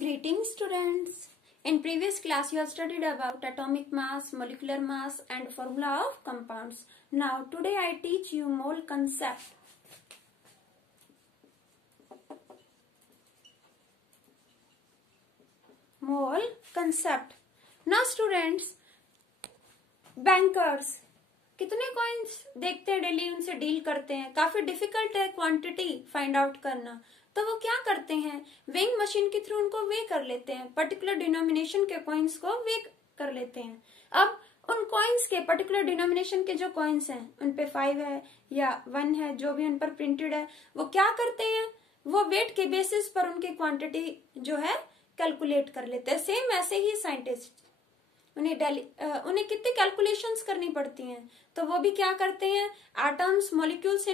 Greetings students. In previous class you have studied about atomic mass, molecular mass and formula of compounds. Now today I teach you mole concept. Mole concept. Now students, bankers कितने coins देखते हैं daily, उनसे deal करते हैं, काफी difficult है quantity find out करना, तो वो क्या करते हैं, वेइंग मशीन के थ्रू उनको वे कर लेते हैं, पर्टिकुलर डिनोमिनेशन के कॉइन्स को वे कर लेते हैं। अब उन कॉइन्स के पर्टिकुलर डिनोमिनेशन के जो कॉइन्स हैं उन पे 5 है या 1 है, जो भी उन पर प्रिंटेड है, वो क्या करते हैं, वो वेट के बेसिस पर उनकी क्वांटिटी जो है कैलकुलेट कर लेते हैं। सेम ऐसे ही साइंटिस्ट उन्हें कितने कैलकुलेशंस करनी पड़ती हैं, तो वो भी क्या करते हैं, एटम्स, मॉलिक्यूल्स,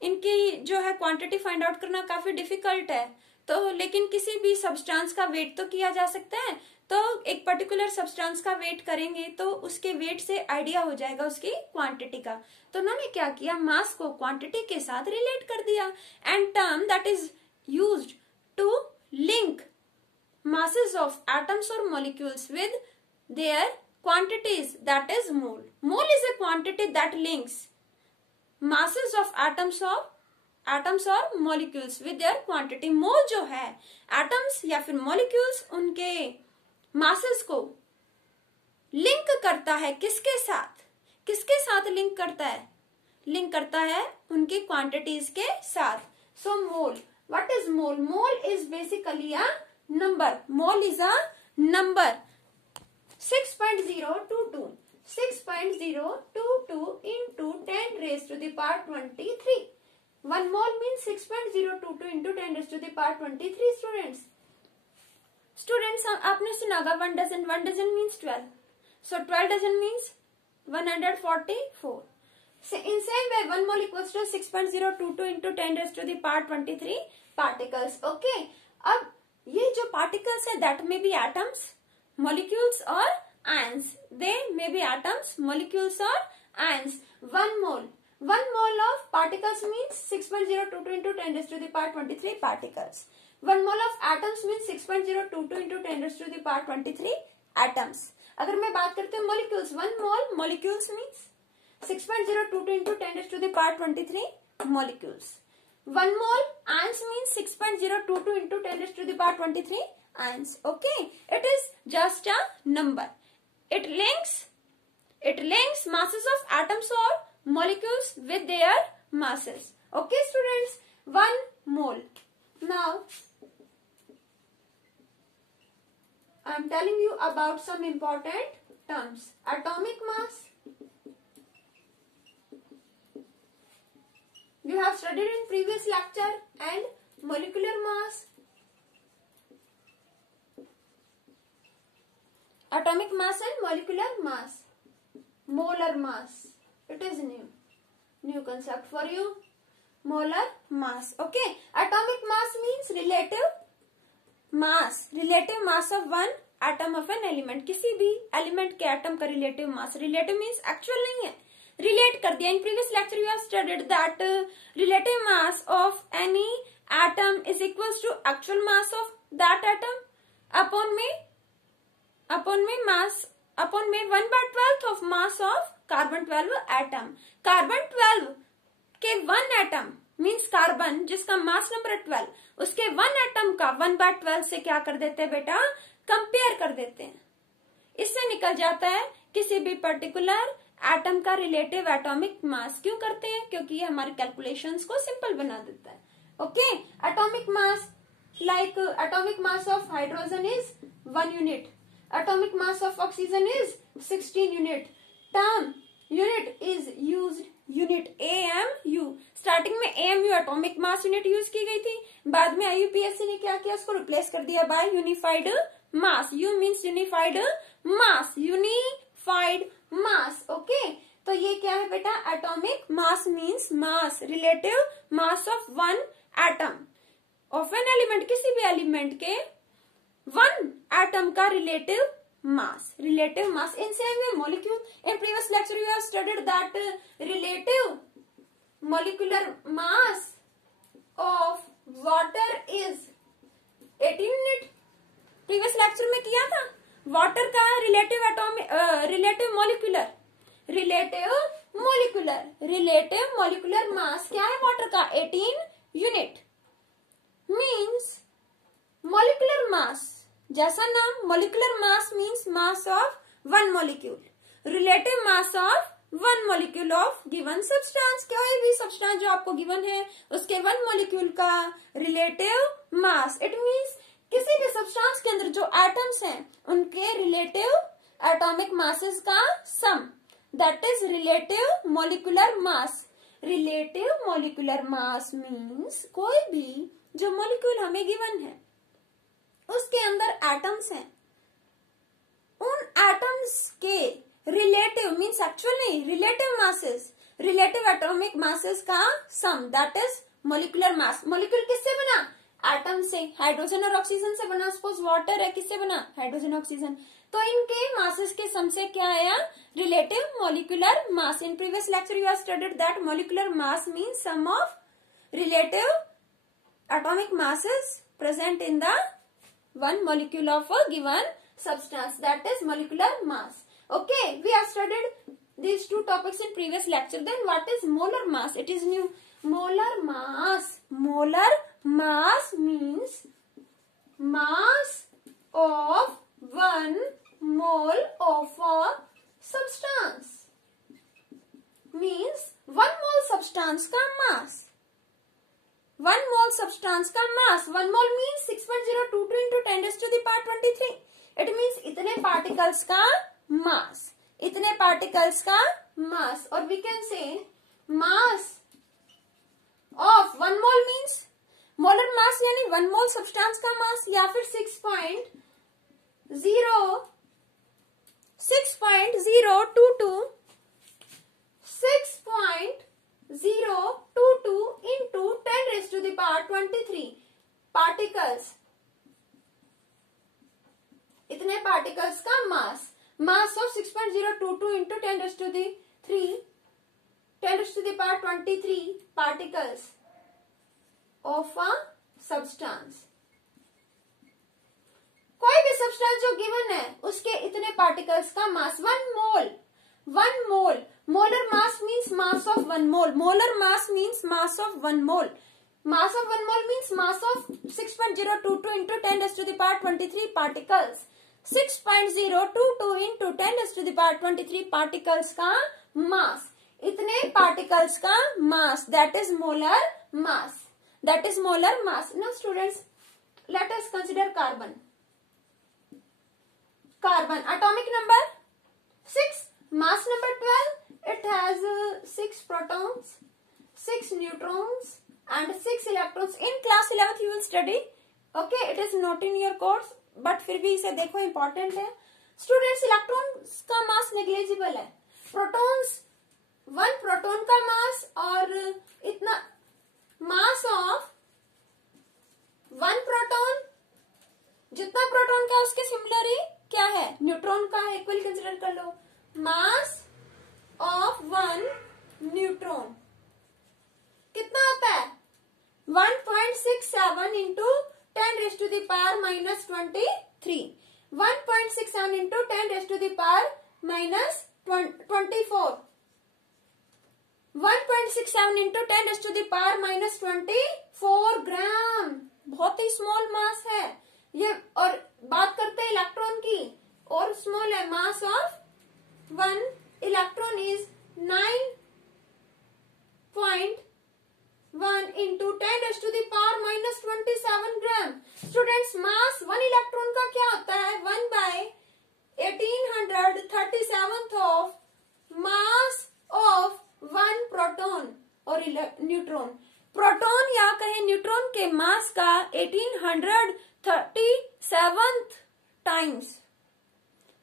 इनकी जो है क्वांटिटी फाइंड आउट करना काफी डिफिकल्ट है, तो लेकिन किसी भी सब्सटेंस का वेट तो किया जा सकता है। तो एक पर्टिकुलर सब्सटेंस का वेट करेंगे तो उसके वेट से आइडिया हो जाएगा उसकी क्वांटिटी का। तो उन्होंने क्या किया, मास को क्वांटिटी के साथ रिलेट कर दिया and term that is used to link masses of atoms or molecules with their quantities, that is mole. Mole is a quantity that links masses of atoms or molecules with their quantity. Mole जो है atoms या फिर molecules उनके masses को link करता है, किसके साथ लिंक करता है, उनकी क्वांटिटीज के साथ। So mole, what is mole? Mole is basically a number. Mole is a number. 6.022 into 10 raised to the power 23. 1 mole means 6.022 into 10 raised to the power 23 students आपने सुना होगा 1 dozen means 12. So 12 dozen means 144. So in same way 1 mole equals to 6.022 into 10 raised to the power 23 particles. Okay. अब ये जो particles है that may be atoms, molecules और ions, they may be atoms, molecules और ions. 1 mole of particles means 6.022 into 10 raised to the power 23 particles. 1 mole of atoms means 6.022 into 10 raised to the power 23 atoms. अगर मैं बात करते हैं molecules, 1 mole molecules means 6.022 into 10 raised to the power 23 molecules. 1 mole ions means 6.022 into 10 raised to the power 23 ions. Okay, it is just a number. It links masses of atoms or molecules with their masses. Okay students, 1 mole. Now I am telling you about some important terms. Atomic mass you have studied in previous lecture, and molecular mass, atomic mass and molecular mass. Molar mass, it is new concept for you. Molar mass. Okay, atomic mass means relative mass of one atom of an element. किसी भी element के atom का relative mass, relative means actual नहीं है, relate कर दिया। In previous lecture you have studied that relative mass of any atom is equals to actual mass of that atom upon में 1/12 of mass of carbon 12 atom. Carbon 12 के 1 atom means carbon जिसका mass number है 12, उसके 1 atom का 1/12 से क्या कर देते हैं बेटा, कंपेयर कर देते हैं। इससे निकल जाता है किसी भी पर्टिकुलर एटम का रिलेटिव एटॉमिक मास। क्यों करते हैं? क्योंकि ये हमारे कैलकुलेशंस को सिंपल बना देता है। Okay, atomic mass like atomic mass of hydrogen is 1 unit, atomic mass of oxygen is 16 unit. Term unit is used unit AMU। Starting में AMU atomic mass unit use की गई थी, बाद में IUPAC ने क्या किया, उसको रिप्लेस कर दिया बाय यूनिफाइड मास। U मीन्स यूनिफाइड मास। ओके, तो ये क्या है बेटा, atomic mass means mass, relative mass of 1 atom of an element, किसी भी एलिमेंट के 1 एटम का relative mass. In same way molecule, in previous lecture you have studied that relative molecular mass of water is 18 unit, previous lecture में किया था। Water का relative atomic relative molecular mass क्या है वाटर का? 18 unit. Means molecular mass, जैसा नाम molecular mass means mass of one molecule, relative mass of one molecule of given substance. कोई भी सब्सटेंस जो आपको गिवन है उसके वन मॉलिक्यूल का रिलेटिव मास। इट मीन्स किसी भी सब्सटेंस के अंदर जो एटम्स हैं उनके रिलेटिव एटॉमिक मासेस का sum, that is relative molecular mass. Relative molecular mass means कोई भी जो मॉलिक्यूल हमें गिवन है उसके अंदर एटम्स हैं, उन एटम्स के रिलेटिव मीन्स एक्चुअल नहीं, relative masses, relative atomic masses का sum, that is molecular mass. Molecule किससे बना? एटम से, हाइड्रोजन और ऑक्सीजन से बना। सपोज वाटर है, किससे बना? Hydrogen oxygen. तो इनके मासेस के सम से क्या आया? Relative molecular mass. In previous lecture you have studied that molecular mass means sum of relative atomic masses present in the one molecule of a given substance, that is molecular mass. Okay, we have studied these two topics in previous lecture. Then what is molar mass? It is new. Molar mass means mass of 1 mole of a substance, means 1 mole substance का mass, 1 mole substance का mass। 1 mole means 6.022 into 10 raised to the power 23. It means इतने particles का mass, इतने particles का mass। और we can say mass of 1 mole means molar mass यानी 1 mole substance का mass, या फिर 6.022 into 10 raised to the power 23 particles, इतने particles का mass। mass of 6.022 into 10 raised to the power 23 particles of a substance। कोई भी substance जो given है उसके इतने पार्टिकल्स का mass. 1 mole molar mass means mass of 1 mole. Molar mass means mass of 1 mole. Mass of 1 mole means mass of 6.022 into 10 raised to the power 23 particles। 6.022 into 10 raised to the power 23 particles का मास, इतने particles का mass, that is molar mass, that is molar mass. Now students, let us consider carbon. Atomic number 6, mass number 12. It has 6 protons, 6 neutrons and 6 electrons. In class 11th you will study. Okay, it is not in your course, but फिर भी इसे देखो, important है। Students, electrons का mass negligible है। Protons, 1 proton का mass और इतना mass of 1 proton, जितना प्रोटॉन का उसके सिमिलर ही क्या है? न्यूट्रॉन का है, इक्वल कंसिडर कर लो। मास ऑफ 1 न्यूट्रॉन कितना आता है? 1.67 into 10 raised to the power minus 23। 1.67 into 10 raised to the power minus 24। 1.67 into 10 raised to the power minus 24 ग्राम। बहुत ही स्मॉल मास है ये। और बात करते हैं इलेक्ट्रॉन की, और स्मॉल है। मास of 1 electron is 9.1 into 10 raised to the power minus 27 gram. Students, mass 1 electron का क्या होता है? 1/1837 ऑफ मास ऑफ 1 प्रोटॉन और न्यूट्रॉन। प्रोटॉन या कहे न्यूट्रॉन के मास का 1837 टाइम्स,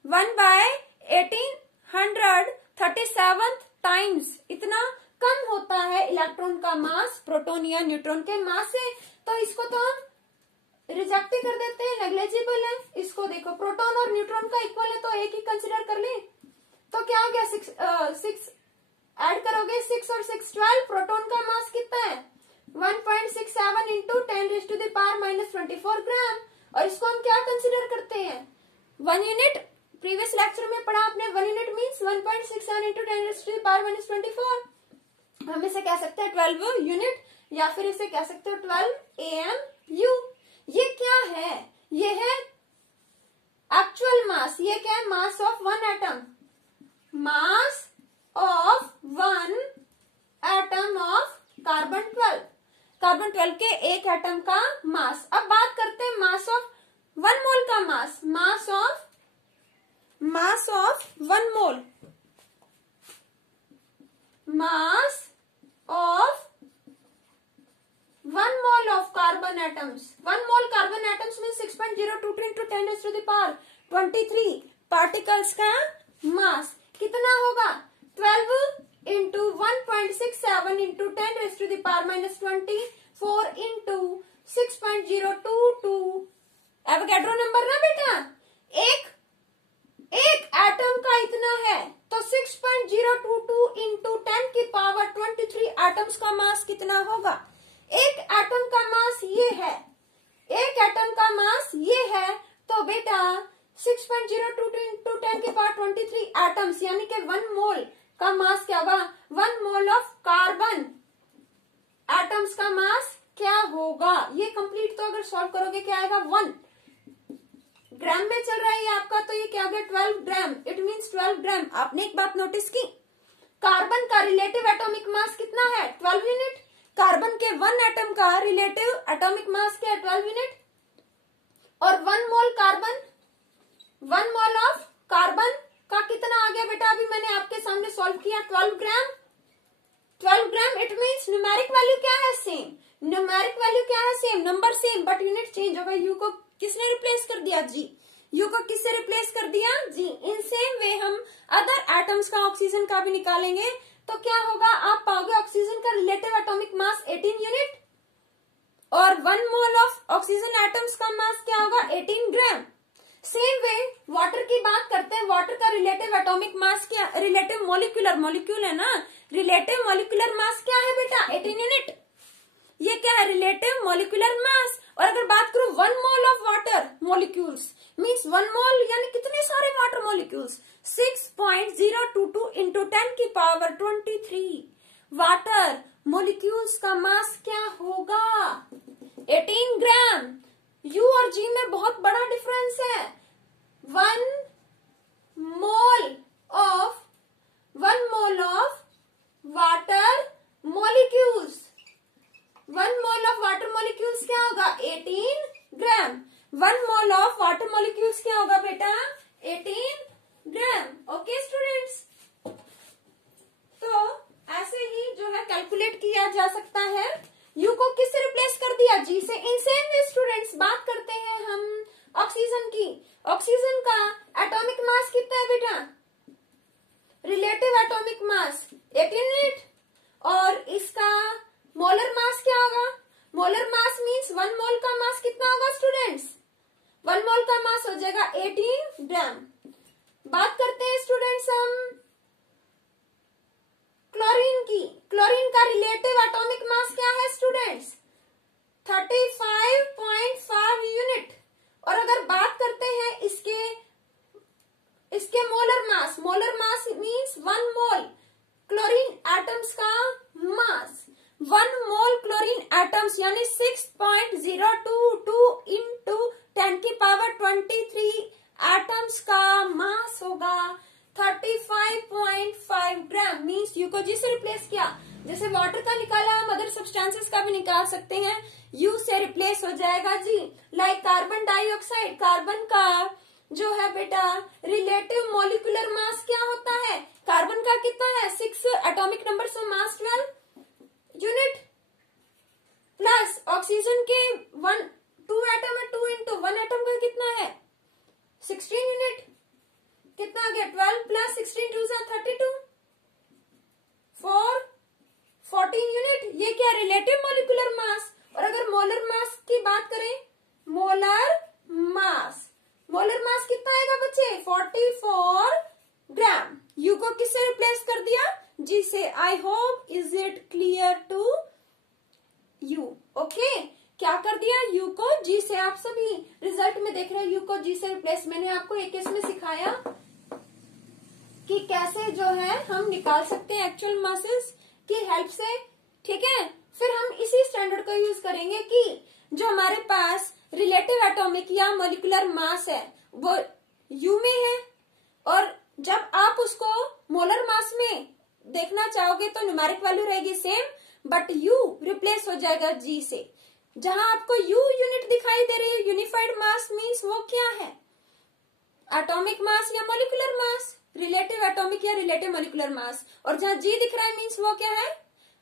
1/1837 टाइम्स इतना कम होता है इलेक्ट्रॉन का मास प्रोटॉन या न्यूट्रॉन के मास से। तो इसको तो हम रिजेक्ट ही कर देते हैं, नेग्लिजिबल है। इसको देखो, प्रोटॉन और न्यूट्रॉन का इक्वल है तो एक ही कंसिडर कर ले। तो क्या हो गया? 6 ऐड करोगे, 6 और 6 12। प्रोटॉन का मास कितना है? 1.67 into 10 raised to the power minus 24 ग्राम। और इसको हम क्या कंसिडर करते हैं, 1 यूनिट। प्रीवियस लेक्चर में पढ़ा आपने 1 यूनिट मीन्स 1.67 इंटू 10⁻⁻²⁴। हम इसे कह सकते हैं 12 यूनिट या फिर इसे कह सकते हो 12 AMU। ये क्या है, ये है एक्चुअल मास। ये क्या है, मास of 1 atom, mass of 1 atom of carbon 12, carbon 12 के एक एटम का मास। अब बात करते हैं मास ऑफ 1 मोल का mass, mass of 1 mole, mass of 1 mole of carbon atoms. 1 mole carbon atoms means 6.022 into 10⁻23 particles का मास कितना होगा, 12 into 1.67 into 10⁻⁻24 into 6.022। Avogadro number ना बेटा, एक एटम का इतना है, तो 6.022 into 10⁻23 एटम्स का मास कितना होगा। एक एटम का मास ये है, एक एटम का मास ये है, तो बेटा 6.022 into 10⁻23 एटम्स यानी कि 1 मोल का मास क्या होगा, 1 मोल ऑफ कार्बन एटम्स का मास क्या होगा। ये कंप्लीट तो अगर सॉल्व करोगे क्या आएगा, 1 ग्राम में चल रहा है ये आपका, तो ये क्या हो गया 12 ग्राम, इट मीन्स 12 ग्राम। आपने एक बात नोटिस की, कार्बन का रिलेटिव एटॉमिक मास कितना है, 12 यूनिट। कार्बन के 1 एटम का रिलेटिव एटॉमिक मास क्या है, 12 यूनिट। और 1 mole carbon, 1 mole of carbon का कितना आ गया बेटा, अभी मैंने आपके सामने सॉल्व किया, 12 ग्राम। 12 ग्राम इट मीन्स न्यूमेरिक वैल्यू क्या है, सेम। न्यूमेरिक वैल्यू क्या है, same, number same, but unit change होगा। यू को किसने रिप्लेस कर दिया, जी। यू को किससे रिप्लेस कर दिया, जी। इन सेम वे हम अदर एटम्स का, ऑक्सीजन का भी निकालेंगे, तो क्या होगा, आप पाओगे ऑक्सीजन का रिलेटिव एटॉमिक मास 18 यूनिट और 1 मोल ऑफ ऑक्सीजन एटम्स का मास क्या होगा, 18 ग्राम। सेम वे वाटर की बात करते हैं, वाटर का रिलेटिव एटॉमिक मास क्या, रिलेटिव मॉलिक्यूलर, मॉलिक्यूल है ना, रिलेटिव मॉलिक्यूलर मास क्या है बेटा, 18 यूनिट। ये क्या है, रिलेटिव मॉलिक्यूलर मास। और अगर बात करूं 1 mole of water molecules means 1 मोल यानी कितने सारे water molecules, 6.022 into 10⁻23 water molecules का मास क्या होगा, 18 ग्राम। यू और जी में बहुत बड़ा डिफरेंस है। 1 mole of water molecules, 1 mole of water molecules क्या होगा, 18 ग्राम। 1 मोल ऑफ वाटर मॉलिक्यूल्स क्या होगा बेटा, 18 ग्राम। ओके स्टूडेंट्स, तो ऐसे ही जो है कैलकुलेट किया जा सकता है। यू को किससे रिप्लेस कर दिया, जी से। इन सेम वे स्टूडेंट्स बात करते हैं हम ऑक्सीजन की। ऑक्सीजन का एटॉमिक मास कितना है बेटा, रिलेटिव एटॉमिक मास 18 यूनिट। और इसका मोलर मास क्या होगा, मोलर मास मीन्स 1 मोल का मास कितना होगा स्टूडेंट्स, 1 मोल का मास हो जाएगा 18 ग्राम। बात करते हैं स्टूडेंट्स हम क्लोरीन की। क्लोरीन का रिलेटिव एटॉमिक मास क्या है स्टूडेंट्स, 35.5 यूनिट। और अगर बात करते हैं इसके मोलर मास मीन्स 1 मोल क्लोरीन एटम्स का मास, 1 मोल क्लोरीन एटम्स यानी 6.022 इंटू 10⁻23 एटम्स का मास होगा 35.5 ग्राम। मीन्स यू को जी से रिप्लेस किया, जैसे वाटर का निकाला हम अदर सब्सटेंसेस का भी निकाल सकते हैं, यू से रिप्लेस हो जाएगा जी। लाइक कार्बन डाइऑक्साइड, कार्बन का जो है बेटा रिलेटिव मॉलिक्यूलर मास क्या होता है, कार्बन का कितना है 6 एटॉमिक नंबर से मास 12 यूनिट, प्लस ऑक्सीजन के 2 एटम है, 2 इंटू 1 एटम का कितना है 16 यूनिट। कितना आ गया 12 प्लस 16 2 32 4 14 यूनिट। ये क्या रिलेटिव मॉलिक्यूलर मास। और अगर मोलर मास की बात करें, मोलर मास कितना आएगा बच्चे 44 ग्राम। यू को किससे रिप्लेस कर दिया, जी से। I hope is it clear to you. Okay, क्या कर दिया, यू को जी से। आप सभी रिजल्ट में देख रहे हैं यू को जी से रिप्लेस। मैंने आपको एक केस में सिखाया कि कैसे जो है हम निकाल सकते हैं एक्चुअल मासेस की हेल्प से, ठीक है। फिर हम इसी स्टैंडर्ड को यूज करेंगे कि जो हमारे पास रिलेटिव एटॉमिक या मॉलिक्यूलर मास है वो यू में है, और जब आप उसको मोलर मास में देखना चाहोगे तो न्यूमेरिक वैल्यू रहेगी सेम, बट यू रिप्लेस हो जाएगा जी से। जहां आपको यू यूनिट दिखाई दे रही है, यूनिफाइड मास मीन्स वो क्या है, एटॉमिक मास या मॉलिक्यूलर मास, रिलेटिव एटॉमिक या रिलेटिव मॉलिक्यूलर मास। और जहां जी दिख रहा है मीन्स वो क्या है,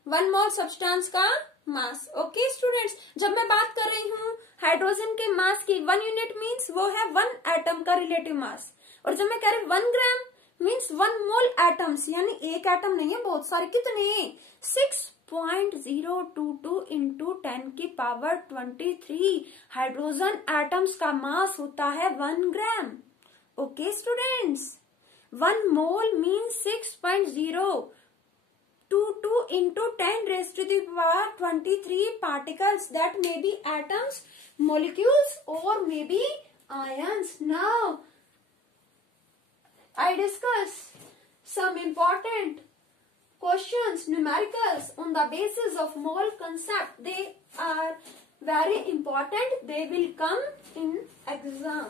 1 मोल सब्सटेंस का मास। ओके स्टूडेंट्स, जब मैं बात कर रही हूँ हाइड्रोजन के मास की 1 यूनिट मीन्स वो है 1 एटम का रिलेटिव मास, और जब मैं कह रही 1 ग्राम मीन्स 1 मोल एटम्स, यानी एक एटम नहीं है, बहुत सारे, कितने, 6.022 इंटू 10 की पावर 23 हाइड्रोजन एटम्स का मास होता है 1 ग्राम। Okay students, 1 mole means 6.022 into 10 raised to the power 23 particles that may be atoms, molecules or maybe ions. Now, I discuss some important questions, numericals on the basis of mole concept. They are very important. They will come in exam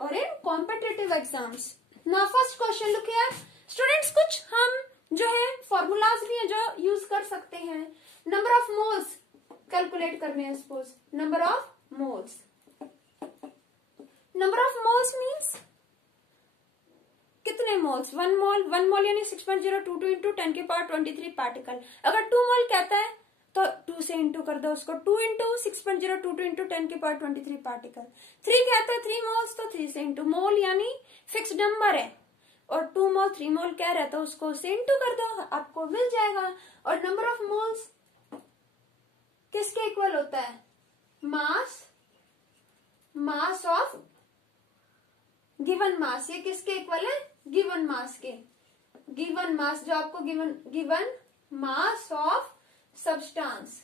or in competitive exams. Now, first question look here. Students, कुछ हम जो है formulas भी है जो use कर सकते हैं। नंबर ऑफ मोल्स कैलकुलेट करने हैं। Suppose number of moles, number of moles means कितने मोल्स, 1 मोल, 1 मोल यानी 6.022 इंटू 10 की पावर 23 पार्टिकल। अगर 2 मोल कहता है तो 2 से इंटू कर दो उसको, 2 इंटू 6.022 इंटू 10 की पावर 23 पार्टिकल। 3 कहता है 3 मोल्स तो 3 से इंटू, मोल यानी फिक्स नंबर है, और 2 मोल 3 मोल कह रहा है तो उसको से इंटू कर दो, आपको मिल जाएगा। और नंबर ऑफ मोल्स किसके इक्वल होता है, मास, मास ऑफ गिवन मास। ये किसके इक्वल है, गिवन मास के, गिवन मास जो आपको given mass of substance,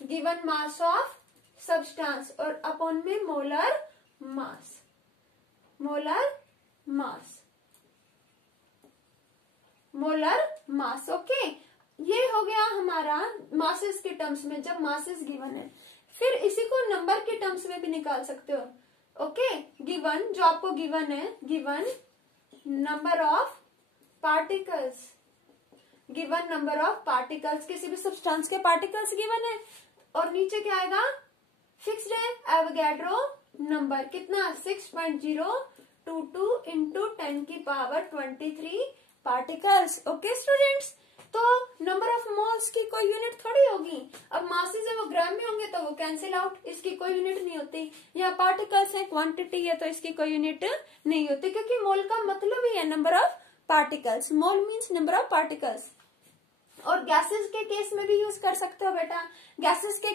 given mass of substance, और अपॉन में molar mass, molar mass, molar mass. Okay, ये हो गया हमारा मासेस के टर्म्स में, जब मासेस गिवन है। फिर इसी को नंबर के टर्म्स में भी निकाल सकते हो। ओके, गिवन जो आपको गिवन है, given number of particles, given number of particles, किसी भी सब्सटेंस के पार्टिकल्स गिवन है, और नीचे क्या आएगा, फिक्स्ड है, एवोगैड्रो नंबर कितना, 6.022 इंटू 10 की पावर 23 पार्टिकल्स। ओके स्टूडेंट्स, तो नंबर ऑफ मोल्स की कोई यूनिट थोड़ी होगी। अब मासेस है वो ग्राम में होंगे तो वो कैंसिल आउट, इसकी कोई यूनिट नहीं होती। यहाँ पार्टिकल्स है, क्वांटिटी है, तो इसकी कोई यूनिट नहीं होती, क्योंकि मोल का मतलब ही है number of particles. Mole means number of particles. और गैसेस के केस में भी यूज कर सकते हो बेटा। गैसेस के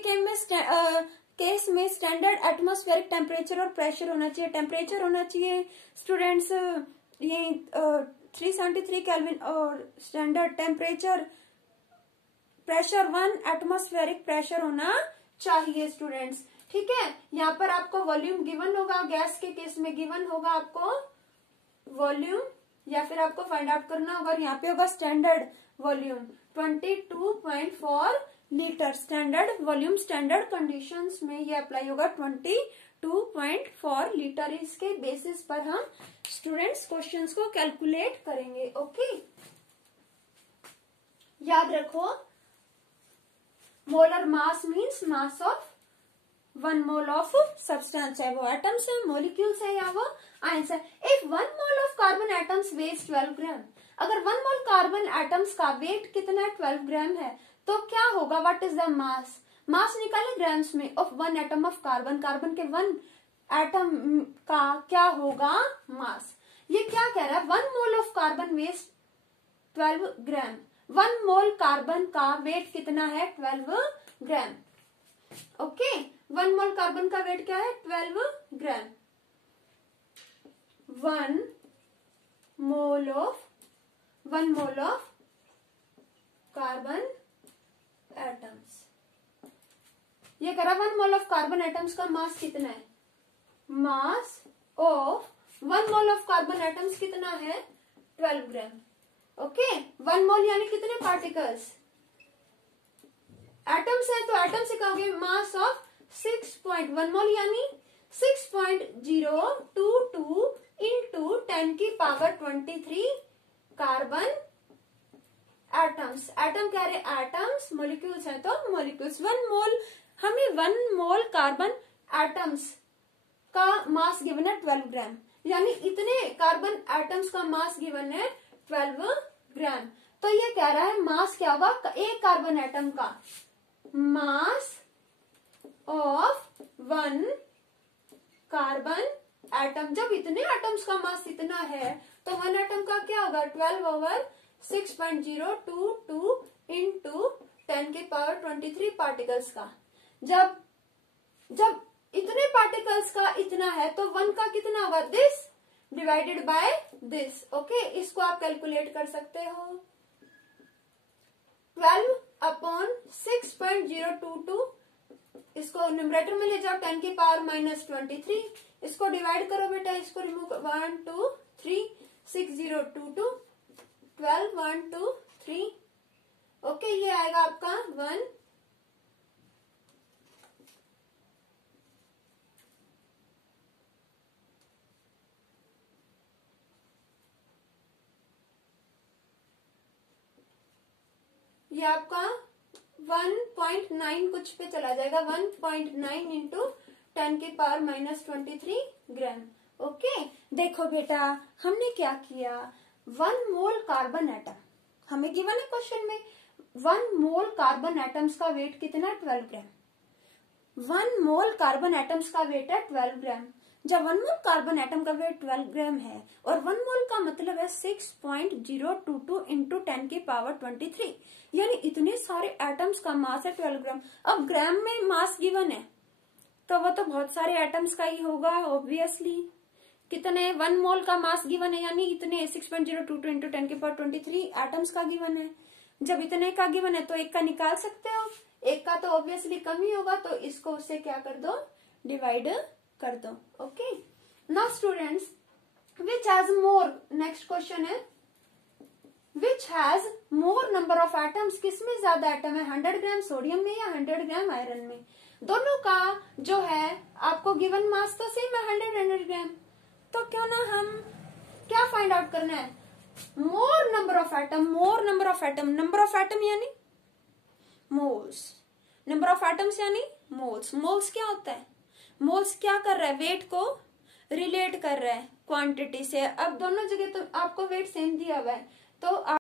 केस में स्टैंडर्ड एटमॉस्फेरिक टेम्परेचर और प्रेशर होना चाहिए। टेम्परेचर होना चाहिए स्टूडेंट्स ये 373 केल्विन, और standard temperature, pressure 1 atmospheric pressure होना चाहिए स्टूडेंट्स, ठीक है। यहाँ पर आपको वॉल्यूम गिवन होगा, गैस के केस में गिवन होगा आपको वॉल्यूम, या फिर आपको फाइंड आउट करना होगा, यहाँ पे होगा standard volume 22.4 litre. Standard volume standard conditions में ये अप्लाई होगा 22.4 लीटर। इसके बेसिस पर हम स्टूडेंट्स क्वेश्चंस को कैलकुलेट करेंगे। ओके, याद रखो, molar mass means mass of 1 mole of substance, है वो एटम्स है, मॉलिक्यूल्स है, या वो आयंस है। If 1 mole of carbon atoms weights 12 gram, अगर 1 मोल कार्बन एटम्स का वेट कितना है, 12 ग्राम है, तो क्या होगा, what is the mass, mass निकाले ग्राम्स में, of 1 atom of carbon, carbon के 1 एटम का क्या होगा मास। ये क्या कह रहा है, 1 mole of carbon weights 12 gram, 1 mole carbon का वेट कितना है, 12 ग्राम। ओके, 1 मोल कार्बन का वेट क्या है, 12 gram. 1 mole of carbon atoms, ये कह रहा 1 मोल ऑफ कार्बन एटम्स का मास कितना है, मास of 1 mole of carbon atoms कितना है, 12 ग्राम। ओके, 1 मोल यानी कितने पार्टिकल्स, एटम्स है तो एटम से कहोगे मास ऑफ 6.1 मोल यानी 6.022 इंटू 10 की पावर 23 कार्बन एटम्स। एटम कह रहे एटम्स, मॉलिक्यूल्स है तो मॉलिक्यूल्स। 1 मोल, हमें 1 मोल कार्बन एटम्स का मास गिवन है 12 ग्राम, यानी इतने कार्बन एटम्स का मास गिवन है 12 ग्राम। तो ये कह रहा है मास क्या होगा एक कार्बन एटम का, मास ऑफ 1 कार्बन एटम। जब इतने एटम्स का मास इतना है तो 1 एटम का क्या होगा 12/6.022 इंटू 10 की पावर 23 पार्टिकल्स का। जब इतने पार्टिकल्स का इतना है तो 1 का कितना होगा, this divided by this. Okay, इसको आप कैलकुलेट कर सकते हो। 12/6.022, इसको न्यूमरेटर में ले जाओ 10 की पावर -23, इसको डिवाइड करो बेटा, इसको रिमूव 1 2 3 6022 12 1 2 3। ओके, ये आएगा आपका 1। ये आपका 1.9 कुछ पे चला जाएगा, 1.9 इंटू 10 की पावर -23 ग्राम। ओके, देखो बेटा हमने क्या किया, 1 मोल कार्बन एटम हमें गिवन है क्वेश्चन में, 1 मोल कार्बन एटम्स का वेट कितना है 12 ग्राम। 1 मोल कार्बन एटम्स का वेट है 12 ग्राम। जब 1 मोल कार्बन एटम का वेट 12 ग्राम है और 1 मोल का मतलब है 6.022 इंटू 10 की पावर 23, यानी इतने सारे एटम्स का मास है 12 ग्राम। अब ग्राम में मास गिवन है तो वो तो बहुत सारे एटम्स का ही होगा ऑब्वियसली। कितने, 1 मोल का मास गिवन है यानी इतने 6.022 इंटू 10 की पावर 23 एटम्स का गिवन है। जब इतने का गिवन है तो एक का निकाल सकते हो, एक का तो ऑब्वियसली कम ही होगा, तो इसको उससे क्या कर दो, डिवाइड कर दो। Okay, now students, which has more, next question है, which has more number of atoms, किसमें ज्यादा एटम है, 100 ग्राम सोडियम में या 100 ग्राम आयरन में। दोनों का जो है आपको गिवन मास तो सेम है 100 ग्राम, तो क्यों ना हम क्या फाइंड आउट करना है, मोर number of atom. More number of atom, number of atom यानी मोल्स, नंबर ऑफ एटम्स यानी मोल्स। मोल्स क्या होता है, मोल्स क्या कर रहा है, वेट को रिलेट कर रहा है क्वांटिटी से। अब दोनों जगह तो आपको वेट सेम दिया हुआ है तो